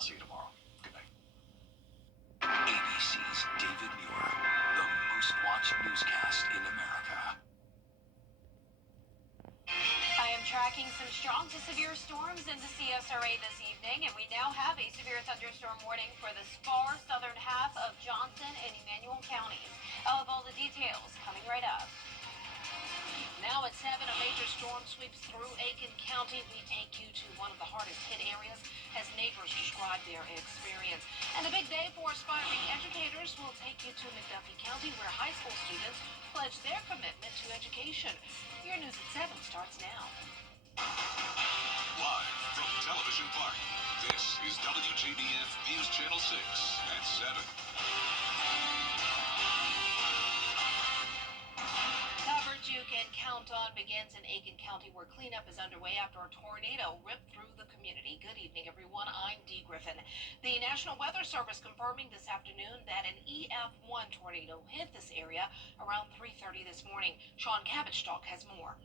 I'll see you tomorrow. Good night. ABC's David Muir, the most watched newscast in America. I am tracking some strong to severe storms in the CSRA this evening, and we now have a severe thunderstorm warning for the far southern half of Johnson and Emmanuel counties. I'll have all the details coming right up. Now at 7, a major storm sweeps through Aiken County. We take you to one of the hardest hit areas as neighbors describe their experience. And a big day for aspiring educators. We'll take you to McDuffie County, where high school students pledge their commitment to education. Your news at 7 starts now. Live from Television Park, this is WJBF News Channel 6 at 7. Coverage you can count on begins in Aiken County, where cleanup is underway after a tornado ripped through the community. Good evening, everyone. I'm Dee Griffin. The National Weather Service confirming this afternoon that an EF1 tornado hit this area around 3:30 this morning. Sean Cabbage-Stalk has more.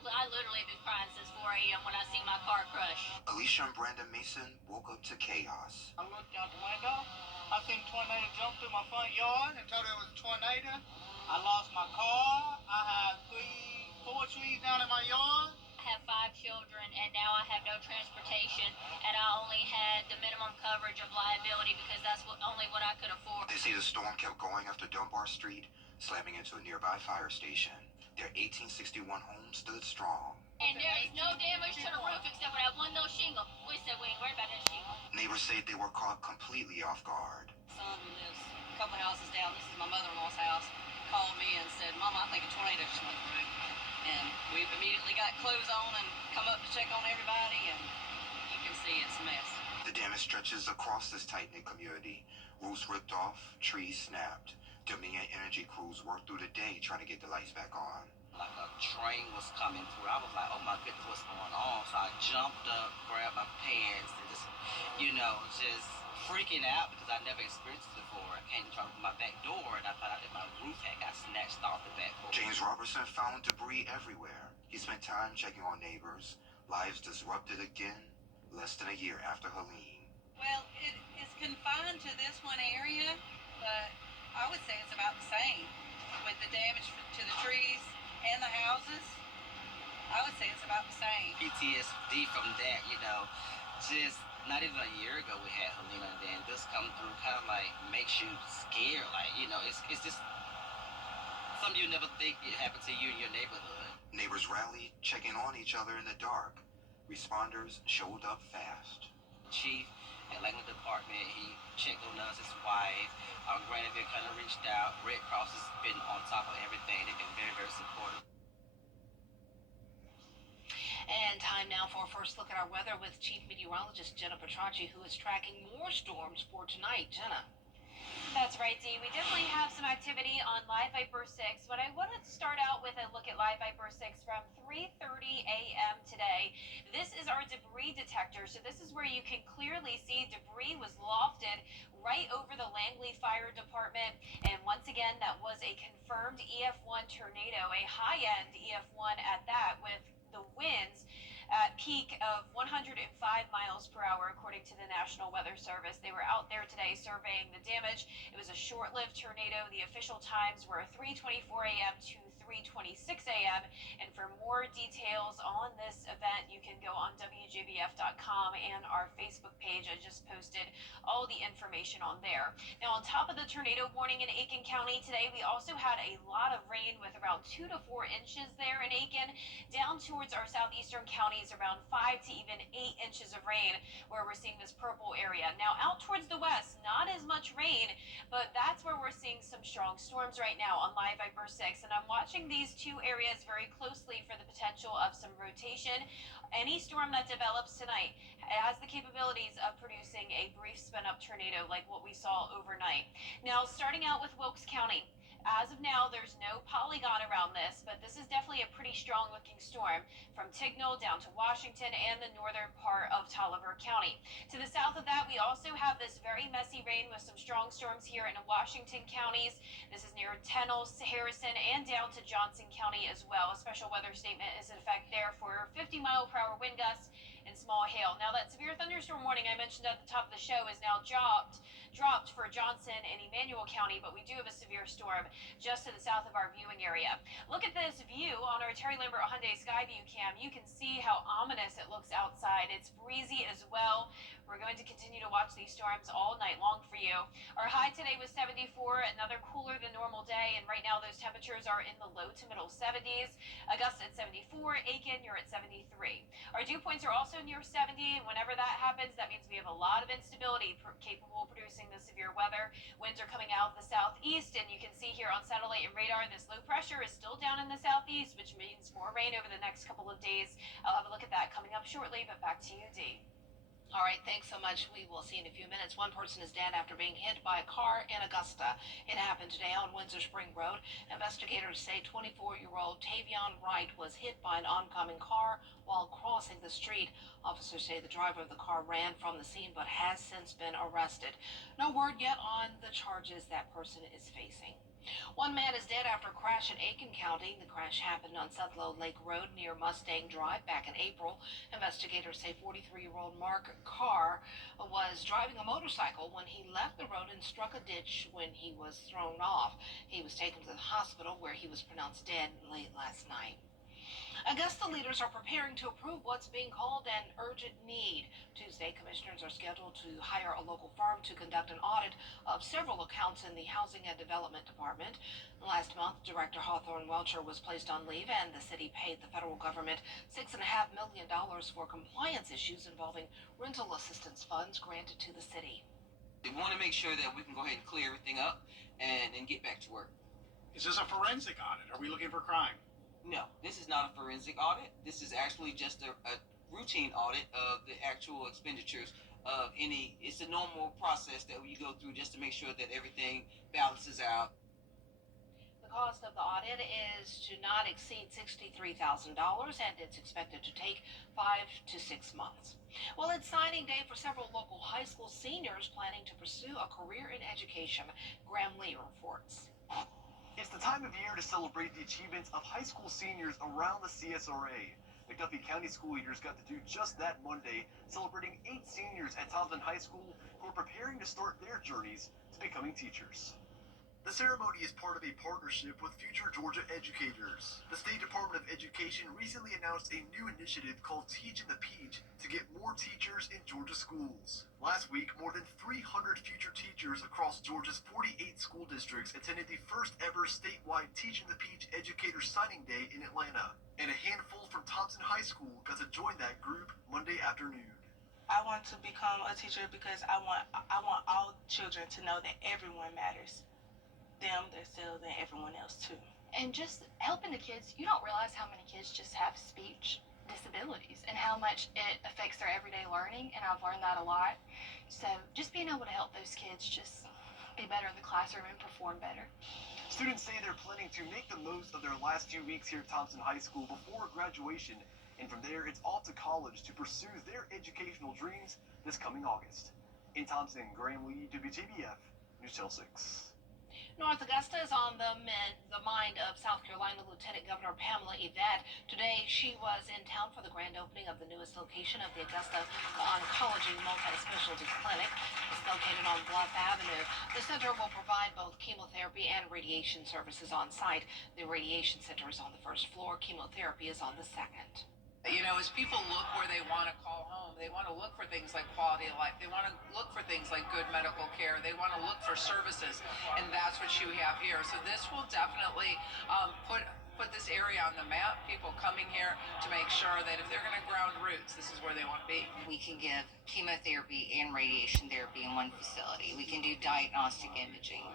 I literally been crying since 4 a.m. when I seen my car crush. Alicia and Brandon Mason woke up to chaos. I looked out the window. I seen a tornado jump through my front yard and told me it was a tornado. I lost my car. I have 4 trees down in my yard. I have 5 children, and now I have no transportation, and I only had the minimum coverage of liability because that's only what I could afford. They say the storm kept going after Dunbar Street, slamming into a nearby fire station. Their 1861 home stood strong. And there is no damage to the roof except for that one little shingle. We said we ain't worried about that shingle. Neighbors say they were caught completely off guard. Son who lives a couple houses down, this is my mother-in-law's house, called me and said, Mama, I think a tornado just went through. And we immediately got clothes on and come up to check on everybody, and you can see it's a mess. The damage stretches across this tight-knit community. Roofs ripped off, trees snapped. Dominion Energy crews worked through the day trying to get the lights back on. Like a train was coming through. I was like, oh my goodness, what's going on? So I jumped up, grabbed my pants, and just, just freaking out because I never experienced it before. I came to try to open my back door, and I found out that my roof had got snatched off the back door. James Robertson found debris everywhere. He spent time checking on neighbors. Lives disrupted again, less than a year after Helene. Well, it is confined to this one area, but I would say it's about the same. With the damage to the trees and the houses, I would say it's about the same. PTSD from that, just not even a year ago we had Helene, and then this come through kind of like makes you scared. Like, it's just something you never think it happened to you in your neighborhood. Neighbors rallied, checking on each other in the dark. Responders showed up fast. Chief at Lakeland Department, he checked on us, his wife. Our Granville kind of reached out. Red Cross has been on top of everything. They've been very, very supportive. And time now for a first look at our weather with Chief Meteorologist Jenna Petracci, who is tracking more storms for tonight. Jenna. That's right, Dee. We definitely have some activity on Live Viper 6, but I want to start out with a look at Live Viper 6 from 3:30 a.m. today. This is our debris detector, so this is where you can clearly see debris was lofted right over the Langley Fire Department, and once again, that was a confirmed EF1 tornado, a high-end EF1 at that, with the winds at peak of 105 miles per hour, according to the National Weather Service. They were out there today surveying the damage. It was a short-lived tornado. The official times were 3:24 a.m. to 3:26 a.m. And for more details on this event, you can go on WJBF.com and our Facebook page. I just posted all the information on there. Now, on top of the tornado warning in Aiken County today, we also had a lot of rain with around 2 to 4 inches there in Aiken. Down towards our southeastern counties, around 5 to even 8 inches of rain, where we're seeing this purple area. Now, out towards the west, not as much rain, but that's where we're seeing some strong storms right now on Live Viper 6. And I'm watching these two areas very closely for the potential of some rotation. Any storm that develops tonight has the capabilities of producing a brief spin-up tornado like what we saw overnight. Now, starting out with Wilkes County. As of now, there's no polygon around this, but this is definitely a pretty strong-looking storm from Tignall down to Washington and the northern part of Tolliver County. To the south of that, we also have this very messy rain with some strong storms here in Washington counties. This is near Tennell, Harrison, and down to Johnson County as well. A special weather statement is in effect there for 50-mile-per-hour wind gusts and small hail. Now, that severe thunderstorm warning I mentioned at the top of the show is now dropped for Johnson and Emmanuel County, but we do have a severe storm just to the south of our viewing area. Look at this view on our Terry Lambert Hyundai Skyview cam. You can see how ominous it looks outside. It's breezy as well. We're going to continue to watch these storms all night long for you. Our high today was 74, another cooler than normal day, and right now those temperatures are in the low to middle 70s. Augusta at 74, Aiken, you're at 73. Our dew points are also near 70, and whenever that happens, that means we have a lot of instability capable of producing the severe weather. Winds are coming out of the southeast, and you can see here on satellite and radar, this low pressure is still down in the southeast, which means more rain over the next couple of days. I'll have a look at that coming up shortly, but back to you, Dee. All right, thanks so much. We will see in a few minutes. One person is dead after being hit by a car in Augusta. It happened today on Windsor Spring Road. Investigators say 24-year-old Tavion Wright was hit by an oncoming car while crossing the street. Officers say the driver of the car ran from the scene but has since been arrested. No word yet on the charges that person is facing. One man is dead after a crash in Aiken County. The crash happened on Sudlow Lake Road near Mustang Drive back in April. Investigators say 43-year-old Mark Carr was driving a motorcycle when he left the road and struck a ditch when he was thrown off. He was taken to the hospital where he was pronounced dead late last night. Augusta leaders are preparing to approve what's being called an urgent need. Tuesday, commissioners are scheduled to hire a local firm to conduct an audit of several accounts in the Housing and Development Department. Last month, Director Hawthorne Welcher was placed on leave, and the city paid the federal government $6.5 million for compliance issues involving rental assistance funds granted to the city. We want to make sure that we can go ahead and clear everything up and get back to work. Is this a forensic audit? Are we looking for crime? No, this is not a forensic audit. This is actually just a routine audit of the actual expenditures of any. It's a normal process that you go through just to make sure that everything balances out. The cost of the audit is to not exceed $63,000, and it's expected to take 5 to 6 months. Well, it's signing day for several local high school seniors planning to pursue a career in education. Graham Lee reports. It's the time of year to celebrate the achievements of high school seniors around the CSRA. McDuffie County school leaders got to do just that Monday, celebrating 8 seniors at Thompson High School who are preparing to start their journeys to becoming teachers. The ceremony is part of a partnership with Future Georgia Educators. The State Department of Education recently announced a new initiative called Teach in the Peach to get more teachers in Georgia schools. Last week, more than 300 future teachers across Georgia's 48 school districts attended the first ever statewide Teach in the Peach Educator Signing Day in Atlanta. And a handful from Thompson High School got to join that group Monday afternoon. I want to become a teacher because I want all children to know that everyone matters. Them, themselves, and everyone else too. And just helping the kids, you don't realize how many kids just have speech disabilities and how much it affects their everyday learning, and I've learned that a lot. So just being able to help those kids just be better in the classroom and perform better. Students say they're planning to make the most of their last few weeks here at Thompson High School before graduation, and from there it's off to college to pursue their educational dreams this coming August. In Thompson, Graham Lee, WJBF, News Channel 6. North Augusta is on the mind of South Carolina Lieutenant Governor Pamela Yvette. Today, she was in town for the grand opening of the newest location of the Augusta Oncology Multi-Specialty Clinic. It's located on Bluff Avenue. The center will provide both chemotherapy and radiation services on site. The radiation center is on the first floor. Chemotherapy is on the second. You know, as people look where they want to call home, they want to look for things like quality of life. They want to look for things like good medical care. They want to look for services, and that's what you have here. So this will definitely put this area on the map. People coming here to make sure that if they're going to ground roots, this is where they want to be. We can give chemotherapy and radiation therapy in one facility. We can do diagnostic imaging.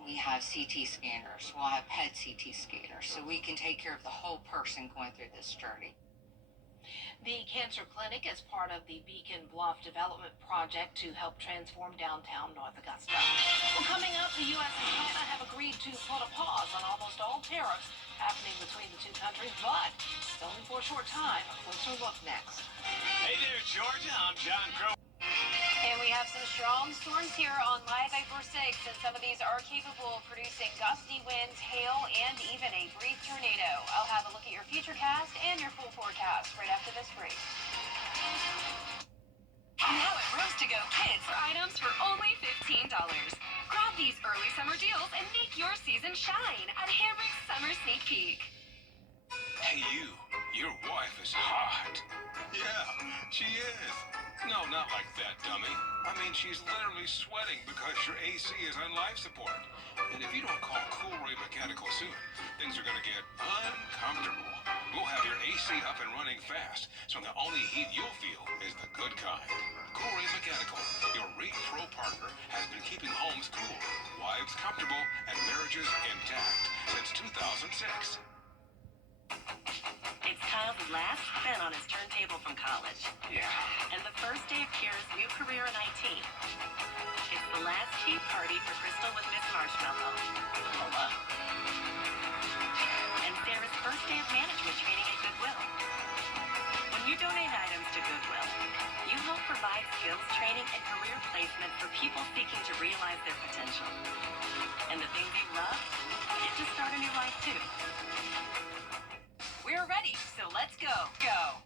We have CT scanners. We'll have PET CT scanners. So we can take care of the whole person going through this journey. The Cancer Clinic is part of the Beacon Bluff Development Project to help transform downtown North Augusta. Well, coming up, the U.S. and China have agreed to put a pause on almost all tariffs happening between the two countries, but it's only for a short time. A closer look next. Hey there, Georgia. I'm John Crow. And we have some strong storms here on Live Viper 6, and some of these are capable of producing gusty winds, hail, and even a brief tornado. I'll have a look at your futurecast and your full forecast right after this break. hits items for only $15. Grab these early summer deals and make your season shine at Hamrick's Summer Sneak Peek. Hey, you. Your wife is hot. Yeah, she is. No, not like that, dummy. I mean, she's literally sweating because your AC is on life support. And if you don't call Cool Ray Mechanical soon, things are going to get uncomfortable. We'll have your AC up and running fast, so the only heat you'll feel is the good kind. Cool Ray Mechanical, your rate pro partner, has been keeping homes cool, wives comfortable, and marriages intact since 2006. It's Kyle's last spin on his turntable from college. Yeah. And the first day of Kira's new career in IT. It's the last tea party for Crystal with Miss Marshmallow. Lola. And Sarah's first day of management training at Goodwill. When you donate items to Goodwill, you help provide skills training and career placement for people seeking to realize their potential. And the things you love get to start a new life too. We're ready, so let's go. Go.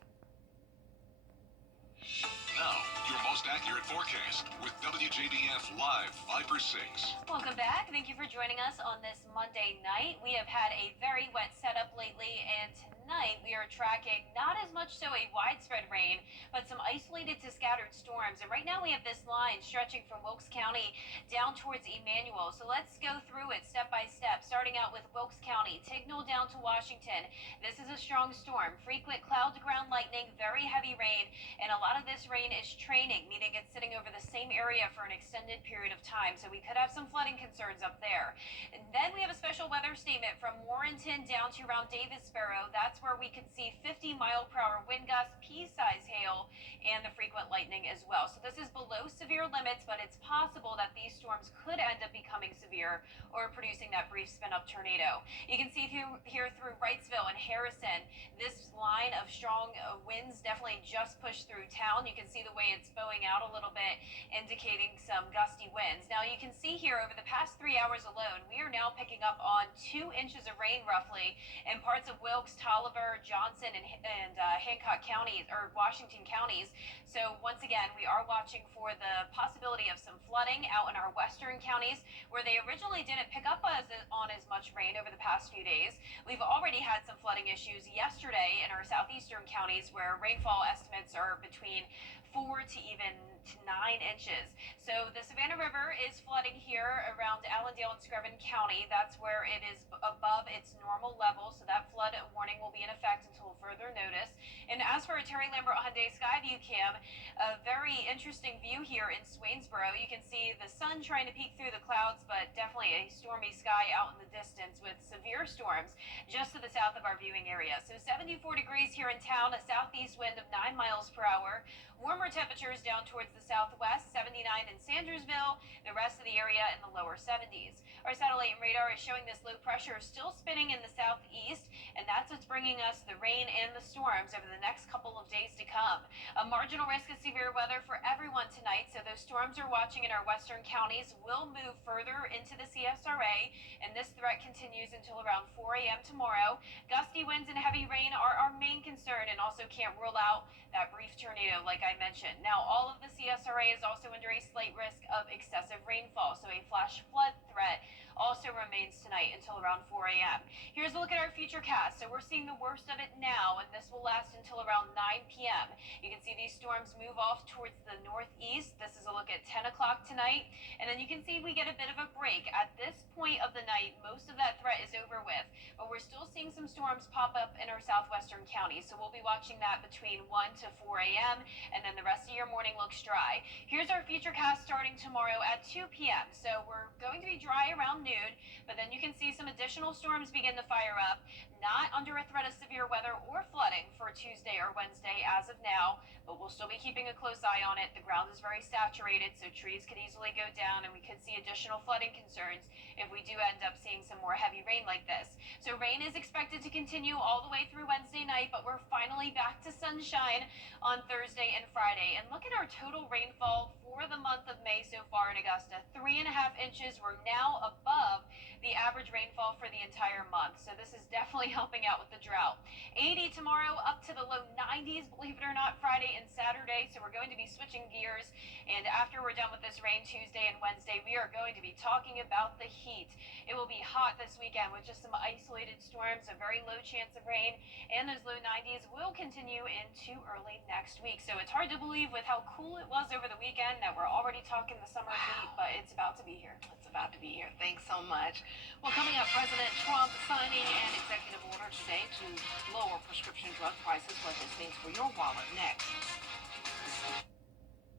Now, your most accurate forecast with WJBF Live 5 for 6. Welcome back. Thank you for joining us on this Monday night. We have had a very wet setup lately, and tonight we are tracking not as much so a widespread rain, but some isolated to scattered storms. And right now we have this line stretching from Wilkes County down towards Emmanuel. So let's go through it step by step, starting out with Wilkes County, Tignall down to Washington. This is a strong storm, frequent cloud to ground lightning, very heavy rain, and a lot of this rain is training, meaning it's sitting over the same area for an extended period of time. So we could have some flooding concerns up there. And then we have a special weather statement from Warrenton down to around Davisboro. That's where we could see 50-mile-per-hour wind gusts, pea-size hail, and the frequent lightning as well. So this is below severe limits, but it's possible that these storms could end up becoming severe or producing that brief spin-up tornado. You can see here through Wrightsville and Harrison, this line of strong winds definitely just pushed through town. You can see the way it's bowing out a little bit, indicating some gusty winds. Now you can see here over the past 3 hours alone, we are now picking up on 2 inches of rain roughly in parts of Wilkes, Tolliver, Johnson, and Hancock counties, or Washington counties. So once again, we are watching for the possibility of some flooding out in our western counties where they originally didn't pick up on as much rain over the past few days. We've already had some flooding issues yesterday in our southeastern counties where rainfall estimates are between 4 to even 9 inches. So the Savannah River is flooding here around Allendale and Screven County. That's where it is above its normal level, so that flood warning will be in effect until further notice. And as for a Terry Lambert Hyundai Skyview cam, a very interesting view here in Swainsboro. You can see the sun trying to peek through the clouds, but definitely a stormy sky out in the distance with severe storms just to the south of our viewing area. So 74 degrees here in town, a southeast wind of 9 miles per hour. Warmer temperatures down towards the southwest, 79 in Sandersville, the rest of the area in the lower 70s. Our satellite radar is showing this low pressure still spinning in the southeast, and that's what's bringing us the rain and the storms over the next couple of days to come. A marginal risk of severe weather for everyone tonight, so those storms are watching in our western counties will move further into the CSRA, and this threat continues until around 4 a.m. tomorrow. Gusty winds and heavy rain are our main concern, and also can't rule out that brief tornado like I mentioned. Now, all of the CSRA is also under a slight risk of excessive rainfall, so a flash flood threat also remains tonight until around 4 a.m. Here's a look at our futurecast. So we're seeing the worst of it now, and this will last until around 9 p.m. You can see these storms move off towards the northeast. This is a look at 10 o'clock tonight, and then you can see we get a bit of a break. At this point of the night, most of that threat is over with, but we're still seeing some storms pop up in our southwestern counties, so we'll be watching that between 1 to 4 a.m., and then the rest of your morning looks dry. Here's our futurecast starting tomorrow at 2 p.m. So we're going to be dry around noon, but then you can see some additional storms begin to fire up, not under a threat of severe weather or flooding for Tuesday or Wednesday as of now, but we'll still be keeping a close eye on it. The ground is very saturated, so trees could easily go down, and we could see additional flooding concerns if we do end up seeing some more heavy rain like this. So rain is expected to continue all the way through Wednesday night, but we're finally back to sunshine on Thursday and Friday. And look at our total rainfall for the month of May so far in Augusta. 3.5 inches. We're now above the average rainfall for the entire month. So this is definitely helping out with the drought. 80 tomorrow, up to the low 90s, believe it or not, Friday and Saturday. So we're going to be switching gears. And after we're done with this rain Tuesday and Wednesday, we are going to be talking about the heat. It will be hot this weekend with just some isolated storms, a very low chance of rain, and those low 90s will continue into early next week. So it's hard to believe with how cool it was over the weekend that we're already talking the summer heat, but it's about to be here. It's about to be here. Thanks so much. Well, coming up, President Trump signing an executive order today to lower prescription drug prices. What this means for your wallet next.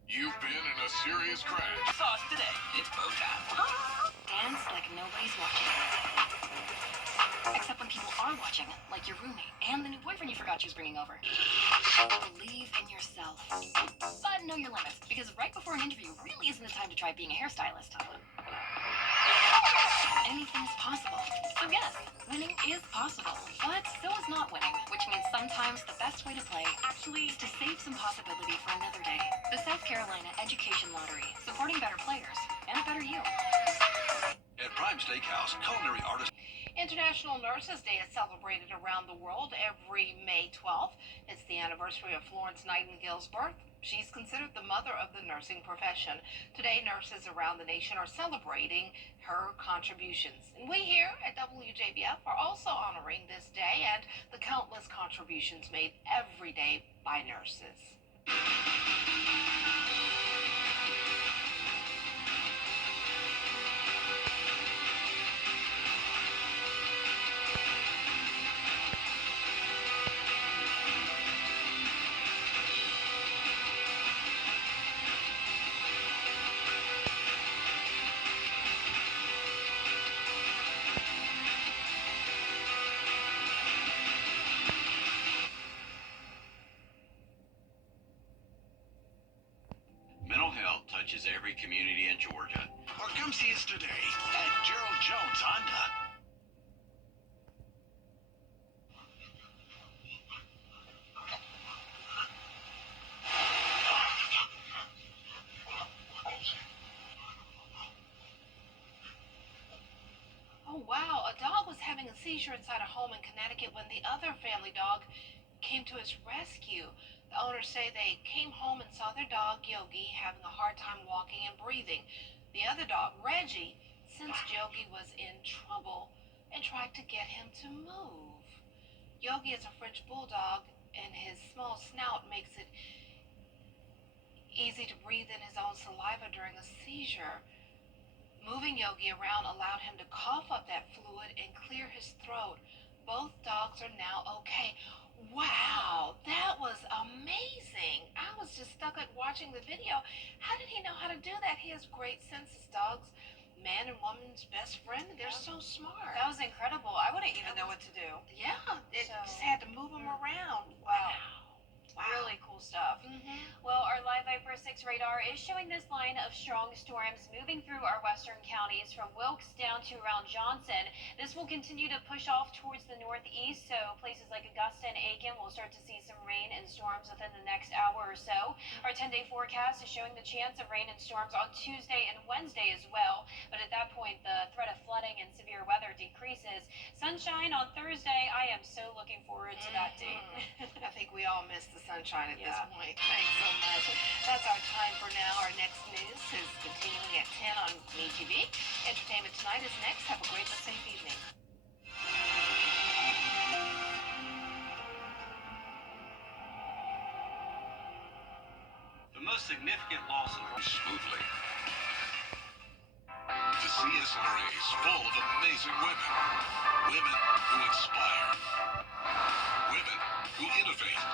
You've been in a serious crash. Sauce today. It's bow time. Dance like nobody's watching. Except when people are watching, like your roommate and the new boyfriend you forgot she was bringing over. Believe in yourself. But know your limits, because right before an interview really isn't the time to try being a hairstylist. Anything's possible. So yes, winning is possible, but so is not winning, which means sometimes the best way to play actually is to save some possibility for another day. The South Carolina Education Lottery, supporting better players and a better you. At Prime Steakhouse, culinary artist. International Nurses Day is celebrated around the world every May 12th. It's the anniversary of Florence Nightingale's birth. She's considered the mother of the nursing profession. Today, nurses around the nation are celebrating her contributions. And we here at WJBF are also honoring this day and the countless contributions made every day by nurses. Mental health touches every community in Georgia. Or come see us today at Gerald Jones Honda. Oh, wow. A dog was having a seizure inside a home in Connecticut when the other family dog came to its rescue. The owners say they came home and saw their dog, Yogi, having a hard time walking and breathing. The other dog, Reggie, sensed Yogi was in trouble and tried to get him to move. Yogi is a French bulldog, and his small snout makes it easy to breathe in his own saliva during a seizure. Moving Yogi around allowed him to cough up that fluid and clear his throat. Both dogs are now okay. Wow, that was amazing. I was just stuck at watching the video. How did he know how to do that? He has great senses. Dogs, man and woman's best friend. They're so smart. That was incredible. I wouldn't even know what to do. Yeah, it just had to move them around. Wow. Really cool stuff. Well, our Live Viper 6 radar is showing this line of strong storms moving through our western counties from Wilkes down to around Johnson. This will continue to push off towards the northeast, so places like Augusta and Aiken will start to see some rain and storms within the next hour or so. Our 10-day forecast is showing the chance of rain and storms on Tuesday and Wednesday as well, but at that point, the threat of flooding and severe weather decreases. Sunshine on Thursday, I am so looking forward to that date. I think we all miss the sunshine at this point. Thanks so much. That's our time for now. Our next news is continuing at 10 on WJBF. Entertainment Tonight is next. Have a great but safe evening. The most significant loss of Smoothly. The CSRA is full of amazing women. Women who inspire. Women who innovate.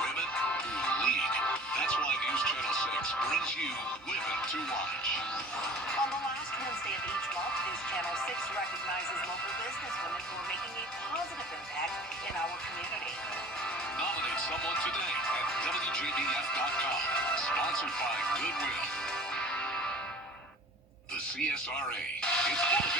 Women who lead. That's why News Channel 6 brings you Women to Watch. On the last Wednesday of each month, News Channel 6 recognizes local businesswomen who are making a positive impact in our community. Nominate someone today at WJBF.com. Sponsored by Goodwill. The CSRA. It's full of